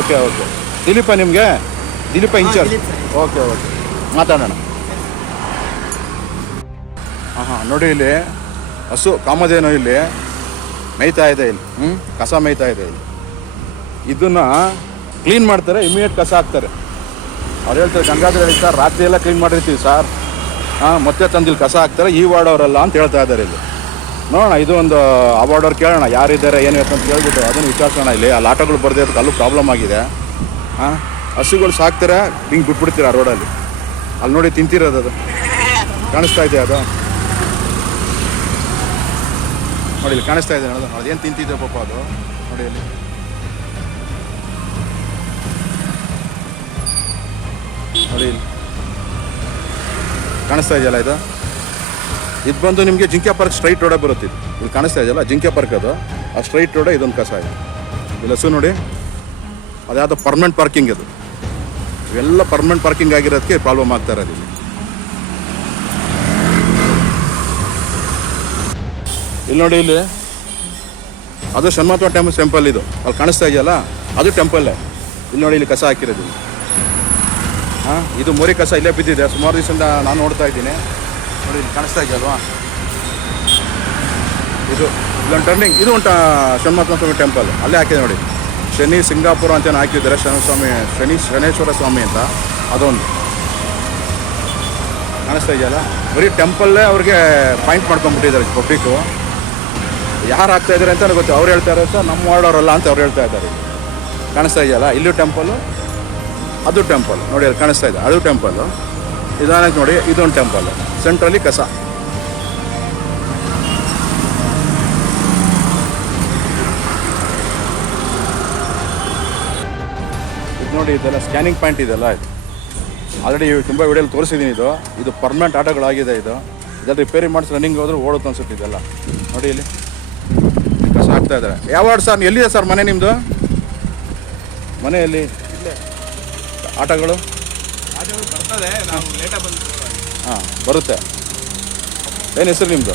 ಓಕೆ. ದಿಲೀಪ ನಿಮಗೆ? ದಿಲೀಪ ಇನ್ಚಾರ್ಜ್? ಓಕೆ, ಮಾತಾಡೋಣ. ಹಾಂ, ನೋಡಿ ಇಲ್ಲಿ ಹಸು ಕಾಮಧೇನು ಇಲ್ಲಿ ಮೇಯ್ತಾ ಇದೆ. ಇಲ್ಲಿ ಕಸ ಮೇಯ್ತಾ ಇದೆ. ಇಲ್ಲಿ ಇದನ್ನು ಕ್ಲೀನ್ ಮಾಡ್ತಾರೆ, ಇಮಿಡಿಯೇಟ್ ಕಸ ಹಾಕ್ತಾರೆ. ಅವ್ರು ಹೇಳ್ತಾರೆ, ಗಂಗಾಧರ್ ಹೇಳ್ತಾರೆ, ರಾತ್ರಿ ಎಲ್ಲ ಕ್ಲೀನ್ ಮಾಡಿರ್ತೀವಿ ಸರ್. ಹಾಂ, ಮತ್ತೆ ತಂದಿಲ್ಲಿ ಕಸ ಹಾಕ್ತಾರೆ, ಈ ವಾರ್ಡ್ ಅವರಲ್ಲ ಅಂತ ಹೇಳ್ತಾ ಇದ್ದಾರೆ. ಇಲ್ಲಿ ನೋಡೋಣ, ಇದು ಒಂದು ಆ ವಾರ್ಡ್ ಅವ್ರು ಕೇಳೋಣ ಯಾರಿದ್ದಾರೆ ಏನು ಅಂತ ಕೇಳ್ಬಿಟ್ಟು ಅದನ್ನು ವಿಚಾರಿಸೋಣ. ಇಲ್ಲಿ ಅಲ್ಲಿ ಆಟೋಗಳು ಬರ್ದೇ ಇರೋದು ಅಲ್ಲೂ ಪ್ರಾಬ್ಲಮ್ ಆಗಿದೆ. ಹಾಂ, ಹಸುಗಳು ಸಾಕ್ತಾರೆ, ಹಿಂಗೆ ಬಿಟ್ಬಿಡ್ತೀರ ಆ ರೋಡಲ್ಲಿ. ಅಲ್ಲಿ ನೋಡಿ ತಿಂತಿರೋದು, ಅದು ಕಾಣಿಸ್ತಾ ಇದೆ. ಅದು ನೋಡಿ ಇಲ್ಲಿ ಕಾಣಿಸ್ತಾ ಇದೆ. ಅದೇನು ತಿಂತಿದ್ದೆ ಪಾಪ ಅದು. ನೋಡಿ ಇಲ್ಲಿ ನೋಡಿ, ಇಲ್ಲಿ ಕಾಣಿಸ್ತಾ ಇದೆಯಲ್ಲ. ಇದು ಬಂದು ನಿಮಗೆ ಜಿಂಕೆ ಪಾರ್ಕ್ ಸ್ಟ್ರೈಟ್ ರೋಡೇ ಬರುತ್ತೆ. ಇಲ್ಲಿ ಕಾಣಿಸ್ತಾ ಇದೆಯಲ್ಲ ಜಿಂಕೆ ಪಾರ್ಕ್, ಅದು ಆ ಸ್ಟ್ರೈಟ್ ರೋಡೇ ಇದೊಂದು ಕಸ ಇದೆ. ಇಲ್ಲಿ ಹಸು ನೋಡಿ, ಅದ್ಯಾವುದೋ ಪರ್ಮನೆಂಟ್ ಪಾರ್ಕಿಂಗ್. ಇದು ಇವೆಲ್ಲ ಪರ್ಮನೆಂಟ್ ಪಾರ್ಕಿಂಗ್ ಆಗಿರೋದಕ್ಕೆ ಪ್ರಾಬ್ಲಮ್ ಆಗ್ತಾ ಇರೋದು. ಇಲ್ಲಿ ನೋಡಿ, ಇಲ್ಲಿ ಅದು ಷಣ್ಮಾತ್ಮ ಟೆಂಪಲ್. ಇದು ಅಲ್ಲಿ ಕಾಣಿಸ್ತಾ ಇದೆಯಲ್ಲ, ಅದು ಟೆಂಪಲ್ಲೇ. ಇಲ್ಲಿ ನೋಡಿ, ಇಲ್ಲಿ ಕಸ ಹಾಕಿರೋದು. ಹಾಂ, ಇದು ಮೋರಿ ಕಸ ಇಲ್ಲೇ ಬಿದ್ದಿದೆ. ಸುಮಾರು ದಿವಸದಿಂದ ನಾನು ನೋಡ್ತಾ ಇದ್ದೀನಿ. ನೋಡಿ, ಇಲ್ಲಿ ಕಾಣಿಸ್ತಾ ಇದೆಯಲ್ವಾ, ಇದು ಇಲ್ಲೊಂದು ಟರ್ನಿಂಗ್. ಇದು ಉಂಟು ಷಣ್ಮಾತ್ಮ ಸ್ವಾಮಿ ಟೆಂಪಲ್, ಅಲ್ಲೇ ಹಾಕಿದೆ ನೋಡಿ. ಶನಿ ಸಿಂಗಾಪುರ ಅಂತ ಹಾಕಿದ್ದಾರೆ, ಶನೇಶ್ವರ ಸ್ವಾಮಿ ಅಂತ. ಅದೊಂದು ಕಾಣಿಸ್ತಾ ಇದೆಯಲ್ಲ, ಬರೀ ಟೆಂಪಲ್ಲೇ ಅವ್ರಿಗೆ ಪಾಯಿಂಟ್ ಮಾಡ್ಕೊಂಡ್ಬಿಟ್ಟಿದ್ದಾರೆ ಪಬ್ಲಿಕ್ಕು. ಯಾರು ಹಾಕ್ತಾ ಇದ್ದಾರೆ ಅಂತ ಗೊತ್ತು. ಅವ್ರು ಹೇಳ್ತಾರೆ ಸರ್ ನಮ್ಮ ವಾರ್ಡವರಲ್ಲ ಅಂತ ಅವ್ರು ಹೇಳ್ತಾ ಇದ್ದಾರೆ. ಕಾಣಿಸ್ತಾ ಇದೆಯಲ್ಲ, ಇಲ್ಲೂ ಟೆಂಪಲ್ಲು, ಅದು ಟೆಂಪಲ್. ನೋಡಿ ಅಲ್ಲಿ ಕಾಣಿಸ್ತಾ ಇದೆ, ಅದು ಟೆಂಪಲ್ಲು. ಇದಾನಕ್ಕೆ ನೋಡಿ, ಇದೊಂದು ಟೆಂಪಲ್ಲು. ಸೆಂಟ್ರಲ್ಲಿ ಕಸ. ಇದು ನೋಡಿ, ಇದೆಲ್ಲ ಸ್ಕ್ಯಾನಿಂಗ್ ಪಾಯಿಂಟ್ ಇದೆಲ್ಲ. ಇದು ಆಲ್ರೆಡಿ ತುಂಬ ವಿಡಿಯೋಲಿ ತೋರಿಸಿದ್ದೀನಿ. ಇದು ಪರ್ಮನೆಂಟ್ ಆಟೋಗಳಾಗಿದೆ. ಇದೆಲ್ಲ ರಿಪೇರಿ ಮಾಡಿಸಿ ರನ್ನಿಂಗ್ ಹೋದ್ರೆ ಓಡುತ್ತೆ ಅನ್ಸುತ್ತೆ. ಇದೆಲ್ಲ ನೋಡಿ, ಇಲ್ಲಿ ಕಸ ಹಾಕ್ತಾ ಇದ್ದಾರೆ. ಯಾವ ವಾರ್ಡ್ ಸರ್? ಎಲ್ಲಿದೆ ಸರ್ ಮನೆ ನಿಮ್ಮದು? ಮನೆಯಲ್ಲಿ ಆಟೋಗಳು ಹಾಂ ಬರುತ್ತೆ. ಏನು ಹೆಸರು ನಿಮ್ಮದು?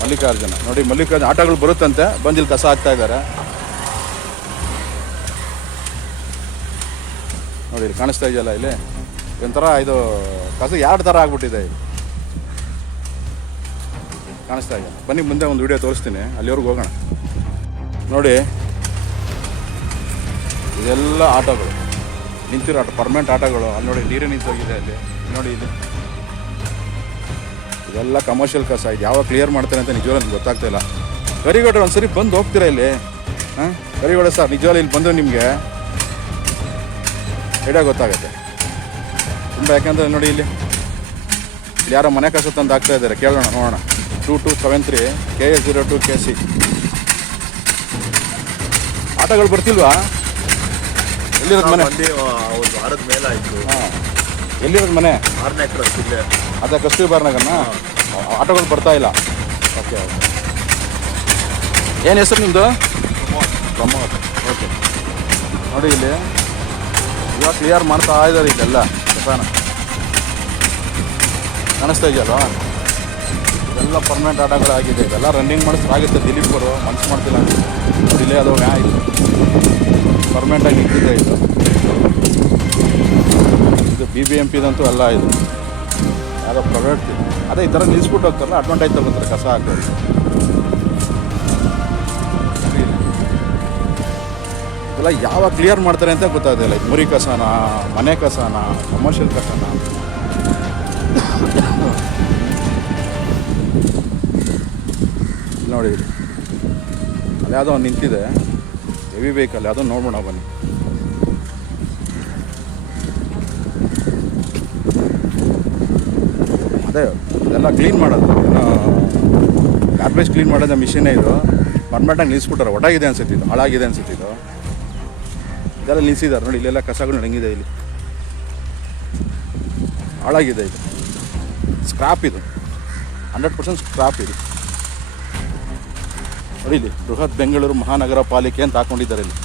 ಮಲ್ಲಿಕಾರ್ಜುನ. ನೋಡಿ, ಮಲ್ಲಿಕಾರ್ಜುನ ಆಟೋಗಳು ಬರುತ್ತಂತೆ, ಬಂದು ಇಲ್ಲಿ ಕಸ ಹಾಕ್ತಾ ಇದ್ದಾರೆ. ನೋಡಿ, ಇಲ್ಲಿ ಕಾಣಿಸ್ತಾ ಇದೆಯಲ್ಲ, ಇಲ್ಲಿ ಒಂಥರ ಇದು ಕಸ ಯಾರ್ಡ್ ಥರ ಆಗ್ಬಿಟ್ಟಿದೆ. ಇಲ್ಲಿ ಕಾಣಿಸ್ತಾ ಇದೆ. ಬನ್ನಿ ಮುಂದೆ ಒಂದು ವಿಡಿಯೋ ತೋರಿಸ್ತೀನಿ, ಅಲ್ಲಿವರೆಗೂ ಹೋಗೋಣ. ನೋಡಿ, ಇದೆಲ್ಲ ಆಟೋಗಳು ನಿಂತಿರೋ ಪರ್ಮನೆಂಟ್ ಆಟೋಗಳು. ಅಲ್ಲಿ ನೋಡಿ, ನೀರು ನಿಂತೋಗಿದೆ. ಅಲ್ಲಿ ನೋಡಿ, ಇಲ್ಲಿ ಇದೆಲ್ಲ ಕಮರ್ಷಿಯಲ್ ಕಸ. ಇದು ಯಾವಾಗ ಕ್ಲಿಯರ್ ಮಾಡ್ತಾರೆ ಅಂತ ನಿಜವಾಗ್ಲೂ ನನಗೆ ಗೊತ್ತಾಗ್ತಾ ಇಲ್ಲ. ಕರಿಗೌಡ್ರು ಒಂದ್ಸರಿ ಬಂದು ಹೋಗ್ತೀರಾ ಇಲ್ಲಿ? ಹಾಂ, ಕರಿಗೌಡ ಸರ್, ನಿಜವಾಗ್ಲೂ ಇಲ್ಲಿ ಬಂದು ನಿಮಗೆ ಐಡಿಯಾ ಗೊತ್ತಾಗುತ್ತೆ ತುಂಬ. ಯಾಕೆಂದರೆ ನೋಡಿ, ಇಲ್ಲಿ ಯಾರೋ ಮನೆ ಕಸ ತಂದು ಹಾಕ್ತಾ ಇದ್ದಾರೆ. ಕೇಳೋಣ, ನೋಡೋಣ. 2273 KA02 KC ಆಟೋಗಳು ಬರ್ತಿಲ್ವಾ? ಎಲ್ಲಿರೋದು ಮನೆ? ಒಂದು ವಾರದ ಮೇಲೆ ಆಯಿತು. ಹಾಂ, ಎಲ್ಲಿರೋದು ಮನೆ? 6ನೇ ಕ್ರಾಸ್ ಇಲ್ಲೇ. ಅದೇ ಕಸ್ತೂರ್ಬಾ ನಗರನ? ಆಟೋಗಳು ಬರ್ತಾ ಇಲ್ಲ. ಓಕೆ. ಏನು ಹೆಸರು ನಿಮ್ಮದು? ಪ್ರಮೋದ್. ಓಕೆ. ನೋಡಿ, ಇಲ್ಲಿ ಇವಾಗ ಕ್ಲಿಯರ್ ಮಾಡ್ತಾ ಇದ್ದಾರೆ ಇದೆಲ್ಲ ಕಸನ. ಕಾಣಿಸ್ತಾ ಇದೆಯಲ್ವಾ? ಇದೆಲ್ಲ ಪರ್ಮನೆಂಟ್ ಆಟೋಗಳಾಗಿದೆ. ಇದೆಲ್ಲ ರನ್ನಿಂಗ್ ಮಾಡಿಸ್ರಾಗುತ್ತೆ. ದಿಲೀಪ್ ಅವರು ಮನ್ಸು ಮಾಡ್ತಿಲ್ಲ. ಇಲ್ಲೇ ಅದು ಆಯಿತು. ಪರ್ಮನೆಂಟಾಗಿ ನಿಂತಿದೆ ಇದು BBMPದಂತೂ ಅಲ್ಲ ಇದು, ಯಾವುದೋ ಪ್ರೈವೇಟ್. ಅದೇ ಈ ಥರ ನಿಲ್ಲಿಸ್ಬಿಟ್ಟು ಹೋಗ್ತಾರಲ್ಲ, ಅಡ್ವಾಂಟೇಜ್ ತಗೋತಾರೆ ಕಸ ಹಾಕೋದು. ಇದೆಲ್ಲ ಯಾವಾಗ ಕ್ಲಿಯರ್ ಮಾಡ್ತಾರೆ ಅಂತ ಗೊತ್ತಾಗೋದಿಲ್ಲ. ಇದು ಮುರಿ ಕಸನ, ಮನೆ ಕಸನ, ಕಮರ್ಷಿಯಲ್ ಕಸನ. ನೋಡಿ ಇಲ್ಲಿ ಅಲ್ಲಿ ಯಾವುದೋ ಒಂದು ನಿಂತಿದೆ, ಹೆವಿ ವೆಹಿಕಲ್, ಯಾವುದೋ ನೋಡ್ಬೋಣ ಬನ್ನಿ. ಅದೇ ಇದೆಲ್ಲ ಕ್ಲೀನ್ ಮಾಡೋದು, ಗಾರ್ಬೇಜ್ ಕ್ಲೀನ್ ಮಾಡೋದು ಮಿಷಿನೇ ಇದು. ಪರ್ಮನೆಂಟಾಗಿ ನಿಲ್ಲಿಸ್ಬಿಟ್ಟಾರೆ. ಒಟ್ಟಾಗಿದೆ ಅನ್ಸುತ್ತೆ ಇದು, ಹಾಳಾಗಿದೆ ಅನ್ಸುತ್ತೆ ಇದು. ಇದೆಲ್ಲ ನಿಲ್ಲಿಸಿದ್ದಾರೆ ನೋಡಿ, ಇಲ್ಲೆಲ್ಲ ಕಸಗಳು ಹೆಂಗಿದೆ, ಇಲ್ಲಿ ಹಾಳಾಗಿದೆ ಇದು. ಸ್ಕ್ರಾಪ್ ಇದು, 100% ಸ್ಕ್ರಾಪ್ ಇದು. ನೋಡಿ ಇಲ್ಲಿ ಬೃಹತ್ ಬೆಂಗಳೂರು ಮಹಾನಗರ ಪಾಲಿಕೆ ಅಂತ ಹಾಕೊಂಡಿದ್ದಾರೆ ಇಲ್ಲಿ.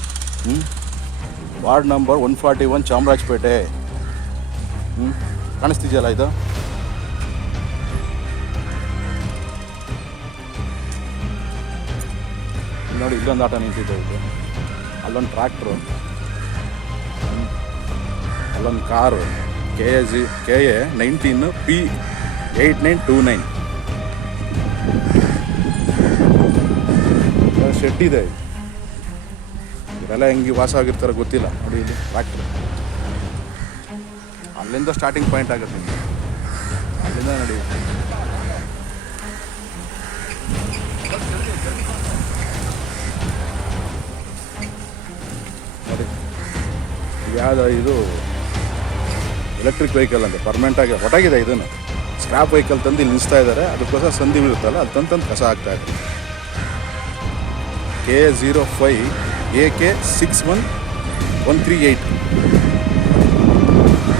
Ward number 141 Chamarajpet. ಕಾಣಿಸ್ತಿದೆಯಲ್ಲ ಇದು. ನೋಡಿ ಇಲ್ಲೊಂದು ಆಟೋ ನಿಂತಿದೆ ಇದು, ಅಲ್ಲೊಂದು ಟ್ರ್ಯಾಕ್ಟ್ರು, ಅಲ್ಲೊಂದು ಕಾರು KA 19 P8929. ಶೆಡ್ ಇದೆ. ಇವರೆಲ್ಲ ಹೆಂಗೆ ವಾಸ ಆಗಿರ್ತಾರೆ ಗೊತ್ತಿಲ್ಲ. ನೋಡಿ ಇಲ್ಲಿ ಟ್ರ್ಯಾಕ್ಟ್ರು, ಅಲ್ಲಿಂದ ಸ್ಟಾರ್ಟಿಂಗ್ ಪಾಯಿಂಟ್ ಆಗುತ್ತೆ, ಅಲ್ಲಿಂದ ನೋಡಿ. ನೋಡಿ ಯಾವ್ದು ಇದು ಎಲೆಕ್ಟ್ರಿಕ್ ವೆಹಿಕಲ್ ಅಂತ ಪರ್ಮನೆಂಟಾಗಿ ಹೊಟಾಗಿದೆ. ಇದನ್ನು ಸ್ಕ್ರಾಪ್ ವೆಹಿಕಲ್ ತಂದು ಇಲ್ಲಿ ನಿಲ್ಲಿಸ್ತಾ ಇದ್ದಾರೆ. ಅದಕ್ಕೋಸ್ಕರ ಸಂಧಿ ಬೀಳುತ್ತಲ್ಲ, ಅದು ತಂದು ಕಸ ಹಾಕ್ತಾ ಇದ್ದಾರೆ. KA05 AK 61138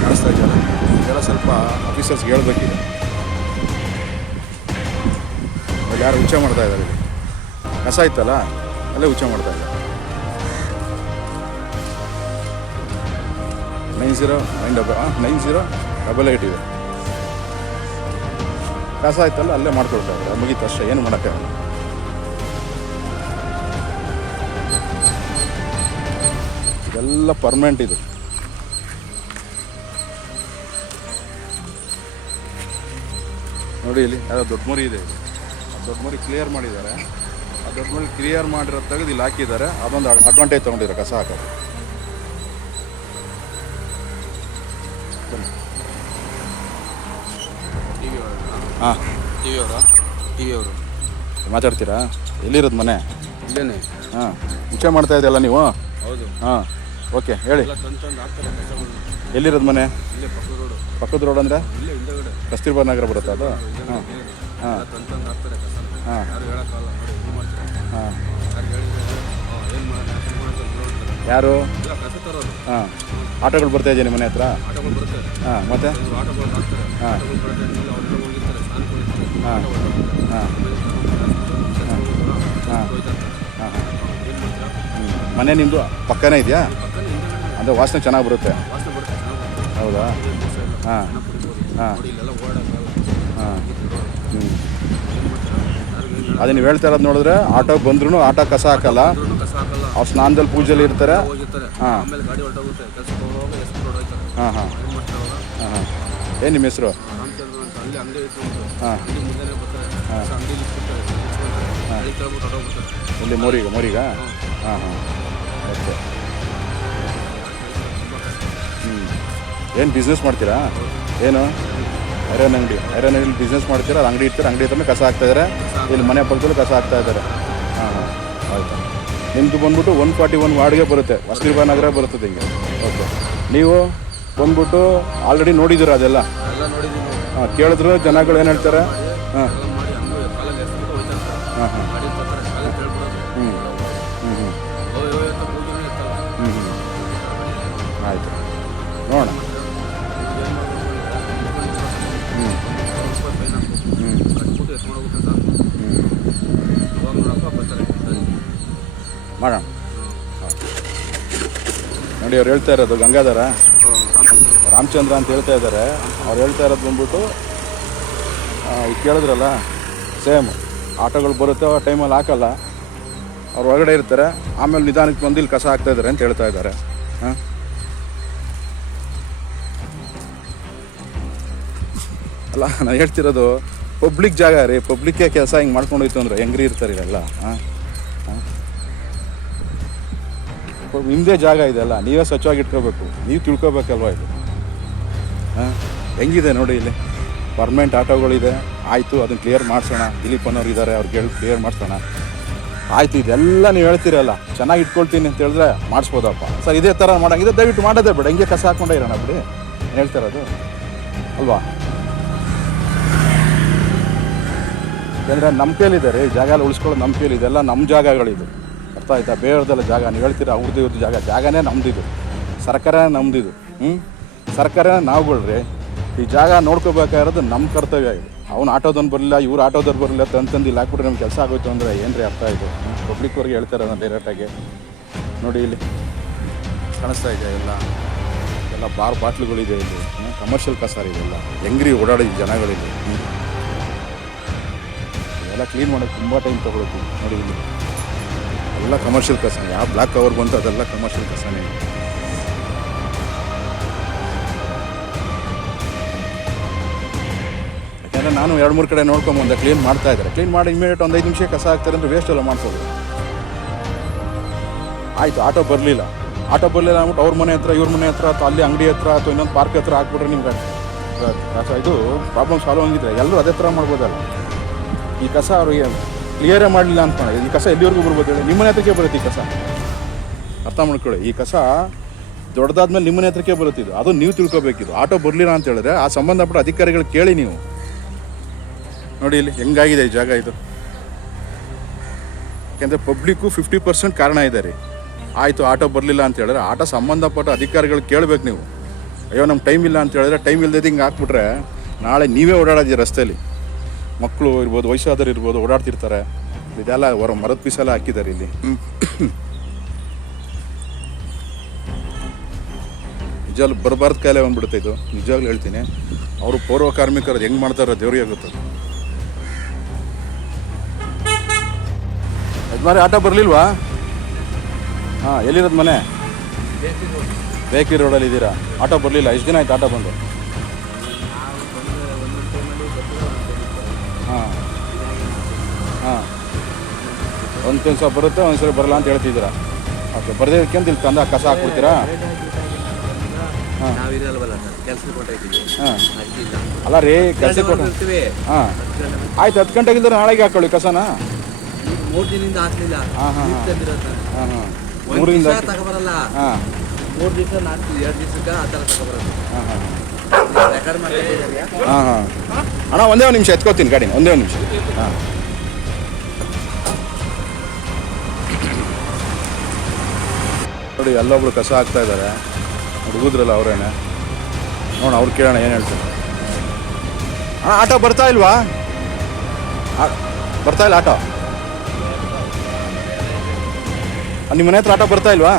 ಕಾಣಿಸ್ತಾ ಇದ್ದಾರೆ. ಇದೆಲ್ಲ ಸ್ವಲ್ಪ ಆಫೀಸರ್ಸ್ಗೆ ಹೇಳ್ಬೇಕಿದೆ. ಯಾರು ಉಚ್ಚ ಮಾಡ್ತಾ ಇದ್ದಾರೆ, ಕಸ ಇತ್ತಲ್ಲ ಅಲ್ಲೇ ಉಚ್ಚ ಮಾಡ್ತಾ ಇದ್ದಾರೆ. 9088 ಇದೆ. ಕಸ ಆಯ್ತಲ್ಲ ಅಲ್ಲೇ ಮಾಡ್ಕೊಳ್ತಾ ಇದ್ದಾರೆ. ಮುಗೀತು ಅಷ್ಟೇ, ಏನು ಮಾಡೋಕ್ಕಾಗಲ್ಲ. ಇದೆಲ್ಲ ಪರ್ಮನೆಂಟ್ ಇದು. ನೋಡಿ ಇಲ್ಲಿ ಯಾವುದೋ ದೊಡ್ಡ ಮರಿ ಇದೆ. ದೊಡ್ಡ ಮರಿ ಕ್ಲಿಯರ್ ಮಾಡಿದ್ದಾರೆ. ಆ ದೊಡ್ಡ ಮರಿ ಕ್ಲಿಯರ್ ಮಾಡಿರೋ ತೆಗೆದು ಇಲ್ಲಿ ಹಾಕಿದ್ದಾರೆ. ಅದೊಂದು ಅಡ್ವಾಂಟೇಜ್ ತೊಗೊಂಡಿದ್ದಾರೆ ಕಸ ಹಾಕೋದು. ಹಾಂ, ಟಿ ವಿ ಅವರು ಮಾತಾಡ್ತೀರಾ? ಎಲ್ಲಿರೋದು ಮನೆ? ಇಲ್ಲೇನೆ. ಹಾಂ, ಉಚ್ಚ ಮಾಡ್ತಾ ಇದೆಯಲ್ಲ ನೀವು? ಹೌದು. ಹಾಂ, ಓಕೆ ಹೇಳಿ. ಎಲ್ಲಿರೋದು ಮನೆ? ಪಕ್ಕದ ರೋಡ್ ಅಂದರೆ ಕಸ್ತೂರ್ಬಾ ನಗರ ಬರುತ್ತೆ ಅದು? ಹಾಂ ಹಾಂ ಹಾಂ ಹಾಂ. ಯಾರು? ಹಾಂ, ಆಟೋಗಳು ಬರ್ತಾ ಇದೆಯಾ ನಿಮ್ಮ ಮನೆ ಹತ್ರ? ಹಾಂ, ಮತ್ತೆ ಹಾಂ ಹಾಂ ಹಾಂ ಹಾಂ ಹಾಂ. ಮನೆ ನಿಮ್ಮದು ಪಕ್ಕನೇ ಇದೆಯಾ? ಅಂದರೆ ವಾಸನೆ ಚೆನ್ನಾಗಿ ಬರುತ್ತೆ. ಹೌದಾ? ಹಾಂ ಹಾಂ ಹಾಂ. ಅದೇ ನೀವು ಹೇಳ್ತಾ ಇರೋದು ನೋಡಿದ್ರೆ ಆಟೋ ಬಂದ್ರೂ ಆಟೋ ಕಸ ಹಾಕಲ್ಲ. ಅವ್ರು ಸ್ನಾನದಲ್ಲಿ ಪೂಜೆಯಲ್ಲಿ ಇರ್ತಾರೆ. ಹಾಂ ಹಾಂ ಹಾಂ ಹಾಂ ಹಾಂ. ಏನು ನಿಮ್ಮ ಹೆಸರು? ಹಾಂ ಹಾಂ ಹಾಂ. ಇಲ್ಲಿ ಮೋರಿಗ? ಹಾಂ ಹಾಂ. ಓಕೆ. ಏನು ಬಿಸ್ನೆಸ್ ಮಾಡ್ತೀರಾ? ಏನು ಐರನ್ ಅಂಗಡಿ ಬಿಸ್ನೆಸ್ ಮಾಡ್ತೀರಾ? ಅದು ಅಂಗಡಿ ಇರ್ತಾರೆ, ಅಂಗಡಿ ಹತ್ರನೇ ಕಸ ಹಾಕ್ತಾಯಿದ್ದಾರೆ. ಇಲ್ಲಿ ಮನೆ ಪಕ್ಕದಲ್ಲೂ ಕಸ ಹಾಕ್ತಾಯಿದ್ದಾರೆ. ಹಾಂ ಹಾಂ, ಆಯಿತು. ನಿಮ್ಮದು ಬಂದ್ಬಿಟ್ಟು 141 ವಾರ್ಡ್ಗೆ ಬರುತ್ತೆ, ಕಸ್ತೂರ್ಬಾ ನಗರ ಬರುತ್ತದೆ ಹಿಂಗೆ. ಓಕೆ. ನೀವು ಬಂದ್ಬಿಟ್ಟು ಆಲ್ರೆಡಿ ನೋಡಿದ್ದೀರಾ ಅದೆಲ್ಲ? ಹಾಂ, ಕೇಳಿದ್ರು ಜನಗಳು ಏನು ಹೇಳ್ತಾರೆ? ಹಾಂ ಹಾಂ ಹಾಂ. ಹ್ಞೂ ಹ್ಞೂ ಹ್ಞೂ ಹ್ಞೂ ಹ್ಞೂ. ಆಯಿತು, ನೋಡೋಣ. ಮಾಡೋಣ. ನೋಡಿ ಅವ್ರು ಹೇಳ್ತಾ ಇರೋದು ಗಂಗಾಧರ ರಾಮಚಂದ್ರ ಅಂತ ಹೇಳ್ತಾ ಇದ್ದಾರೆ. ಅವ್ರು ಹೇಳ್ತಾ ಇರೋದು ಬಂದ್ಬಿಟ್ಟು ಈಗ ಕೇಳಿದ್ರಲ್ಲ ಸೇಮ್ ಆಟೋಗಳು ಬರುತ್ತೆ, ಆ ಟೈಮಲ್ಲಿ ಹಾಕಲ್ಲ. ಅವ್ರು ಹೊರಗಡೆ ಇರ್ತಾರೆ, ಆಮೇಲೆ ನಿಧಾನಕ್ಕೆ ಬಂದು ಇಲ್ಲಿ ಕಸ ಹಾಕ್ತಾ ಇದ್ದಾರೆ ಅಂತ ಹೇಳ್ತಾ ಇದ್ದಾರೆ. ಹಾಂ, ಅಲ್ಲ ನಾನು ಹೇಳ್ತಿರೋದು ಪಬ್ಲಿಕ್ ಜಾಗ ರೀ, ಪಬ್ಲಿಕ್ಕೇ ಕೆಲಸ ಹಿಂಗೆ ಮಾಡ್ಕೊಂಡೋಯ್ತು ಅಂದರೆ ಹೆಂಗ್ರಿ ಇರ್ತಾರೆ ಇವೆಲ್ಲ. ಹಾಂ ಹಾಂ, ನಿಮ್ಮದೇ ಜಾಗ ಇದೆಲ್ಲ, ನೀವೇ ಸ್ವಚ್ಛವಾಗಿ ಇಟ್ಕೋಬೇಕು, ನೀವು ತಿಳ್ಕೊಬೇಕಲ್ವ ಇದು. ಹಾಂ, ಹೆಂಗಿದೆ ನೋಡಿ ಇಲ್ಲಿ ಪರ್ಮನೆಂಟ್ ಆಟೋಗಳಿದೆ. ಆಯಿತು, ಅದನ್ನು ಕ್ಲಿಯರ್ ಮಾಡಿಸೋಣ, ದಿಲೀಪ್ ಅನ್ನೋರು ಇದ್ದಾರೆ, ಅವ್ರಿಗೆ ಹೇಳಿ ಕ್ಲಿಯರ್ ಮಾಡಿಸೋಣ. ಆಯಿತು, ಇದೆಲ್ಲ ನೀವು ಹೇಳ್ತೀರಲ್ಲ ಚೆನ್ನಾಗಿ ಇಟ್ಕೊಳ್ತೀನಿ ಅಂತ ಹೇಳಿದ್ರೆ ಮಾಡಿಸ್ಬೋದಪ್ಪ. ಸರ್ ಇದೇ ಥರ ಮಾಡೋಂಗಿದೆ ದಯವಿಟ್ಟು ಮಾಡೋದೇ ಬೇಡ, ಹಿಂಗೆ ಕಸ ಹಾಕ್ಕೊಂಡೇ ಇರೋಣ ಬಿಡಿ, ಹೇಳ್ತಿರೋದು ಅಲ್ವಾ. ಯಾಕೆಂದರೆ ನಮ್ಮ ಕೈಲಿದೆ ರೀ, ಜಾಗ ಎಲ್ಲ ಉಳಿಸ್ಕೊಳ್ಳೋದು ನಮ್ಮ ಕೈಲಿದೆ, ಎಲ್ಲ ನಮ್ಮ ಜಾಗಗಳಿದು, ಅರ್ಥ ಆಯ್ತಾ. ಬೇರೆದೆಲ್ಲ ಜಾಗ ನೀವು ಹೇಳ್ತೀರಾ ಅವ್ರದ್ದು ಇವ್ರದ್ದು ಜಾಗನೇ ನಮ್ಮದಿದು, ಸರ್ಕಾರನೇ ನಮ್ಮದಿದು. ಸರ್ಕಾರನೇ ನಾವುಗಳ್ರಿ, ಈ ಜಾಗ ನೋಡ್ಕೋಬೇಕಾಗಿರೋದು ನಮ್ಮ ಕರ್ತವ್ಯ ಇದು. ಅವ್ನು ಆಟೋದವ್ನು ಬರಲಿಲ್ಲ, ಇವ್ರು ಆಟೋದವ್ರು ಬರಲಿಲ್ಲ, ತಂದು ಇಲ್ಲಿ ಹಾಕ್ಬಿಟ್ರೆ ನಮ್ಗೆ ಕೆಲಸ ಆಗೋಯ್ತು ಅಂದರೆ ಏನು ರೀ ಅರ್ಥ ಇದು. ಪಬ್ಲಿಕ್ವರೆಗೆ ಹೇಳ್ತಾರೆ ಅದನ್ನು ಡೈರೆಕ್ಟಾಗಿ. ನೋಡಿ ಇಲ್ಲಿ ಕಾಣಿಸ್ತಾ ಇದೆ ಎಲ್ಲ ಬಾಟ್ಲುಗಳಿದೆ ಇಲ್ಲಿ, ಕಮರ್ಷಿಯಲ್ ಕಸ ಇದೆಲ್ಲ, ಹೆಂಗ್ರಿ ಓಡಾಡಿದ ಜನಗಳಿದೆ. ಎಲ್ಲ ಕ್ಲೀನ್ ಮಾಡೋಕ್ಕೆ ತುಂಬ ಟೈಮ್ ತೊಗೊಳ್ತೀವಿ. ನೋಡಿ ಇಲ್ಲಿ ಎಲ್ಲ ಕಮರ್ಷಿಯಲ್ ಕಸ, ಯಾವ ಬ್ಲ್ಯಾಕ್ ಕವರ್ ಬಂತು ಅದೆಲ್ಲ ಕಮರ್ಷಿಯಲ್ ಕಸನೇ. ಯಾಕೆಂದರೆ ನಾನು 2-3 ಕಡೆ ನೋಡ್ಕೊಂಬಂದೆ ಕ್ಲೀನ್ ಮಾಡ್ತಾ ಇದ್ದಾರೆ, ಕ್ಲೀನ್ ಮಾಡಿ ಇಮಿಡಿಯೇಟ್ ಒಂದು 5 ನಿಮಿಷ ಕಸ ಹಾಕ್ತಾರೆ ಅಂದರೆ ವೇಸ್ಟ್ ಎಲ್ಲ ಮಾಡಿಸೋದು. ಆಯಿತು, ಆಟೋ ಬರಲಿಲ್ಲ ಅಂದ್ಬಿಟ್ಟು ಅವ್ರ ಮನೆ ಹತ್ರ, ಇವ್ರ ಮನೆ ಹತ್ರ, ಅಥವಾ ಅಲ್ಲಿ ಅಂಗಡಿ ಹತ್ರ, ಅಥವಾ ಇನ್ನೊಂದು ಪಾರ್ಕ್ ಹತ್ರ ಹಾಕ್ಬಿಟ್ರೆ ನಿಮ್ಗೆ ಇದು ಪ್ರಾಬ್ಲಮ್ ಸಾಲ್ವ್ ಆಗಿದ್ರೆ ಎಲ್ಲರೂ ಅದೇ ಥರ ಮಾಡ್ಬೋದಲ್ಲ. ಈ ಕಸ ಅವ್ರಿಗೆ ಕ್ಲಿಯರೇ ಮಾಡಲಿಲ್ಲ ಅಂದ್ಕೊಂಡು ಈ ಕಸ ಎಲ್ಲಿವರೆಗೂ ಬರ್ಬೋದು ಹೇಳಿ, ನಿಮ್ಮನೆ ಹತ್ರಕ್ಕೆ ಬರುತ್ತೆ ಈ ಕಸ, ಅರ್ಥ ಮಾಡ್ಕೊಳ್ಳಿ. ಈ ಕಸ ದೊಡ್ಡದಾದ್ಮೇಲೆ ನಿಮ್ಮನೆ ಹತ್ರಕ್ಕೆ ಬರುತ್ತಿದ್ದು, ಅದು ನೀವು ತಿಳ್ಕೊಬೇಕಿದ್ದು. ಆಟೋ ಬರಲಿಲ್ಲ ಅಂತ ಹೇಳಿದ್ರೆ ಆ ಸಂಬಂಧಪಟ್ಟ ಅಧಿಕಾರಿಗಳು ಕೇಳಿ ನೀವು. ನೋಡಿ ಇಲ್ಲಿ ಹೆಂಗಾಗಿದೆ ಈ ಜಾಗ ಇದು. ಯಾಕೆಂದರೆ ಪಬ್ಲಿಕ್ಕು 50% ಕಾರಣ ಇದೆ ರೀ. ಆಯಿತು, ಆಟೋ ಬರಲಿಲ್ಲ ಅಂತ ಹೇಳಿದ್ರೆ ಆಟೋ ಸಂಬಂಧಪಟ್ಟ ಅಧಿಕಾರಿಗಳು ಕೇಳಬೇಕು ನೀವು. ಅಯ್ಯೋ ನಮ್ಮ ಟೈಮ್ ಇಲ್ಲ ಅಂತ ಹೇಳಿದ್ರೆ, ಟೈಮ್ ಇಲ್ಲದೆ ಹಿಂಗೆ ಹಾಕ್ಬಿಟ್ರೆ ನಾಳೆ ನೀವೇ ಓಡಾಡೋದು ರಸ್ತೆಯಲ್ಲಿ, ಮಕ್ಕಳು ಇರ್ಬೋದು, ವಯಸ್ಸಾದರು ಇರ್ಬೋದು, ಓಡಾಡ್ತಿರ್ತಾರೆ. ಇದೆಲ್ಲ ಮರದ ಪೀಸೆಲ್ಲ ಹಾಕಿದ್ದಾರೆ ಇಲ್ಲಿ. ನಿಜವಾಗ್ಲೂ ಬರಬಾರ್ದು ಕಾಯಿಲೆ ಬಂದ್ಬಿಡುತ್ತೆ ಇದು, ನಿಜವಾಗ್ಲೂ ಹೇಳ್ತೀನಿ. ಅವರು ಪೌರ ಕಾರ್ಮಿಕರು ಹೆಂಗೆ ಮಾಡ್ತಾರೋ ದೇವ್ರಿಗೆ ಆಗುತ್ತೆ. ಯಜಮಾರಿ ಆಟೋ ಬರಲಿಲ್ವಾ? ಹಾಂ, ಎಲ್ಲಿರೋದು ಮನೆ? ಬೇಕರಿ ರೋಡಲ್ಲಿ ಇದ್ದೀರಾ? ಆಟೋ ಬರಲಿಲ್ಲ, ಎಷ್ಟು ದಿನ ಆಯ್ತು ಆಟೋ ಬಂದು? ಹಾಂ ಹಾಂ, ಒಂದು ಕೆಲಸ ಬರುತ್ತೆ, ಒಂದ್ಸರಿ ಬರಲ್ಲ ಅಂತ ಹೇಳ್ತಿದ್ದೀರಾ. ಓಕೆ, ಬರದೇದಕ್ಕೆ ಅಂತ ಇಲ್ಲಿ ತಂದ ಕಸ ಹಾಕ್ಬಿಡ್ತೀರಾ? ಹಾಂ ಹಾಂ, ಅಲ್ಲ ರೀ ಕೆಲಸ ಕೊಟ್ಟು. ಹಾಂ ಆಯ್ತು, 10 ಗಂಟೆಗಿಲ್ದ್ರೆ ನಾಳೆಗೆ ಹಾಕೊಳ್ಳಿ ಕಸನ. 3 ದಿನದಿಂದ ಹಾಕ್ಲಿಲ್ಲ. ಹಾಂ ಹಾಂ ಹಾಂ ಹಾಂ, 3 ದಿನ ತಗೊಬರಲ್ಲ. ಹಾಂ, 3 ದಿವಸ 2 ದಿವಸಕ್ಕೆ ಆ ಥರ ತಗೊಬರಲ್ಲ. ಹಾಂ ಹಾಂ ರೆಕಾರ್ಡ್ ಮಾಡ್ತಿದ್ದೀರಾ? ಹಾಂ ಹಾಂ, ಅಣ್ಣ ಒಂದೇ ಒಂದು ನಿಮಿಷ ಎತ್ಕೋತೀನಿ ಗಾಡಿನ, ಒಂದೇ ಒಂದು ನಿಮಿಷ. ಹಾಂ, ನೋಡಿ ಎಲ್ಲೊಬ್ರು ಕಸ ಹಾಕ್ತಾ ಇದ್ದಾರೆ, ಹುಡುಗಿದ್ರಲ್ಲ ಅವರೇನೆ. ನೋಡೋಣ ಅವ್ರು ಕೇಳೋಣ ಏನು ಹೇಳ್ತಾರೆ. ಅಣ್ಣ ಆಟೋ ಬರ್ತಾ ಇಲ್ವಾ? ಬರ್ತಾ ಇಲ್ಲ ಆಟೋ? ನಿಮ್ಮ ಮನೆ ಹತ್ರ ಆಟೋ ಬರ್ತಾ ಇಲ್ವಾ?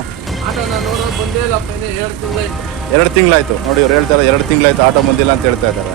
2 ತಿಂಗಳಾಯ್ತು ನೋಡಿ, ಅವ್ರು ಹೇಳ್ತಾರೆ 2 ತಿಂಗಳಾಯ್ತು ಆಟೋ ಬಂದಿಲ್ಲ ಅಂತ ಹೇಳ್ತಾ ಇದ್ದಾರೆ.